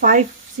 5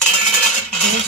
2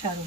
4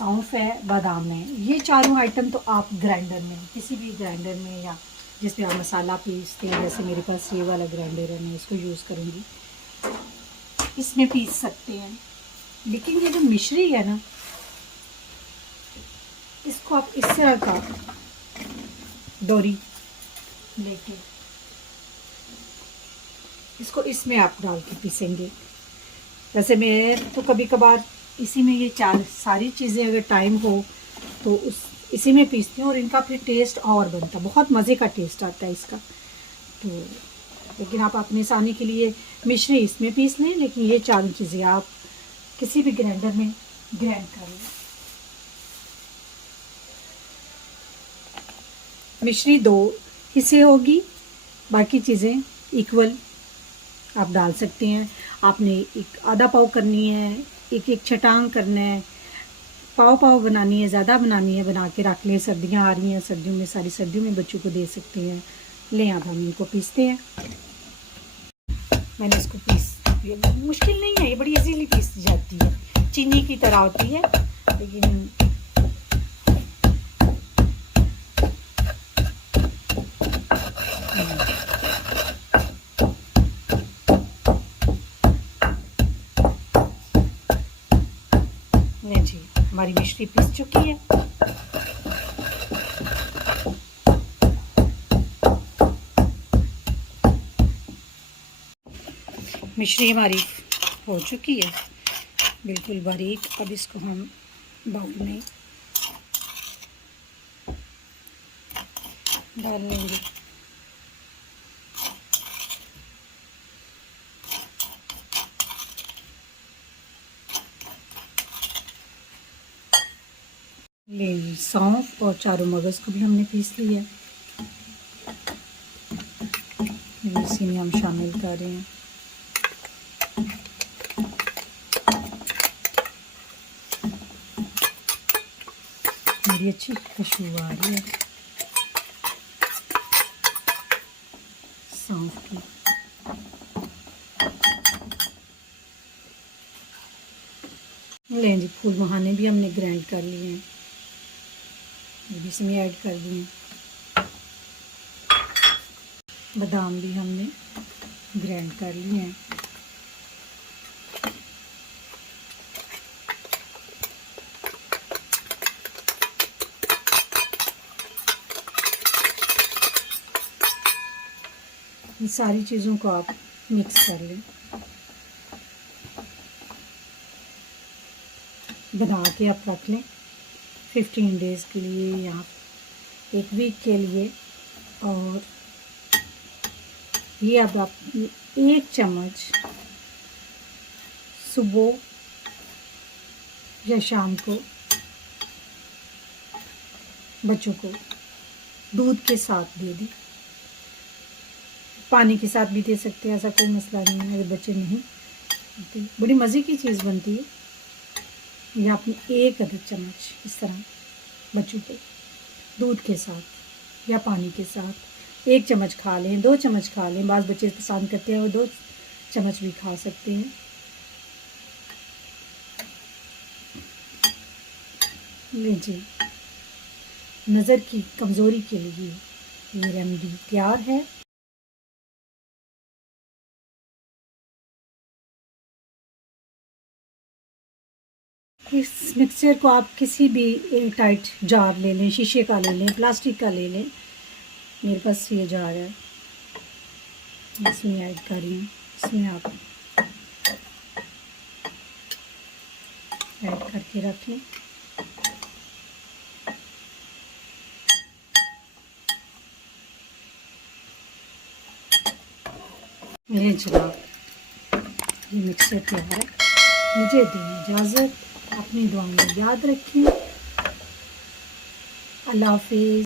सौंफ है, बादाम है। ये चारों आइटम तो आप ग्राइंडर में, किसी भी ग्राइंडर में या जिस पे आप मसाला पीसते हैं, जैसे मेरे पास ये वाला ग्राइंडर है, मैं इसको यूज़ करूँगी, इसमें पीस सकते हैं। लेकिन ये जो मिश्री है ना, इसको आप इस तरह का डोरी लेके इसको इसमें आप डाल के पीसेंगे। वैसे मैं तो कभी कभार इसी में ये सारी चीज़ें अगर टाइम हो तो इसी में पीसती हूँ, और इनका फिर टेस्ट और बनता है, बहुत मज़े का टेस्ट आता है इसका। तो लेकिन आप अपनी आसानी के लिए मिश्री इसमें पीस लें, लेकिन ये चारों चीज़ें आप किसी भी ग्राइंडर में ग्राइंड कर लें। मिश्री 2 हिस्से होगी, बाकी चीज़ें इक्वल आप डाल सकते हैं। आपने एक आधा पाव करनी है, एक छटांग करना है, पाव बनानी है, ज़्यादा बनानी है, बना के रख लें। सर्दियाँ आ रही हैं, सर्दियों में सारी सर्दियों में बच्चों को दे सकते हैं। लें, अब हम इनको पीसते हैं। मैंने इसको मुश्किल नहीं है, ये बड़ी इजीली पीस जाती है, चीनी की तरह होती है। लेकिन जी, हमारी मिश्री पीस चुकी है। मिश्री हमारी हो चुकी है बिल्कुल बारीक। अब इसको हम बाउल में डाल लेंगे। ले सौंफ और चारों मगज़ को भी हमने पीस लिया, इसी में हम शामिल कर रहे हैं। बड़ी अच्छी खुशबू आ रही है सौंफ की। लें जी, फूल मखाने भी हमने ग्राइंड कर लिए हैं, ये भी इसमें ऐड कर दिए। बादाम भी हमने ग्राइंड कर लिए हैं। इन सारी चीज़ों को आप मिक्स कर लें। बना के आप रख लें 15 डेज़ के लिए या 1 वीक के लिए। और ये अब आप 1 चम्मच सुबह या शाम को बच्चों को दूध के साथ दे दें। पानी के साथ भी दे सकते हैं, ऐसा कोई मसला नहीं है। अगर बच्चे नहीं, बड़ी मज़े की चीज़ बनती है। या आपने 1 अदद चम्मच इस तरह बच्चों को दूध के साथ या पानी के साथ 1 चम्मच खा लें, 2 चम्मच खा लें। बाज़ बच्चे पसंद करते हैं, वो 2 चम्मच भी खा सकते हैं। लीजिए, नज़र की कमज़ोरी के लिए ये रेमेडी तैयार है। इस मिक्सचर को आप किसी भी एयर टाइट जार ले लें, शीशे का ले लें, प्लास्टिक का ले लें। मेरे पास ये जार है, इसमें ऐड कर रही हूँ। इसमें आप ऐड करके रख लें। मेरे जनाब, ये मिक्सचर तैयार है। मुझे दें इजाज़त, अपनी दुआ में याद रखें। अल्लाह हाफ़िज़।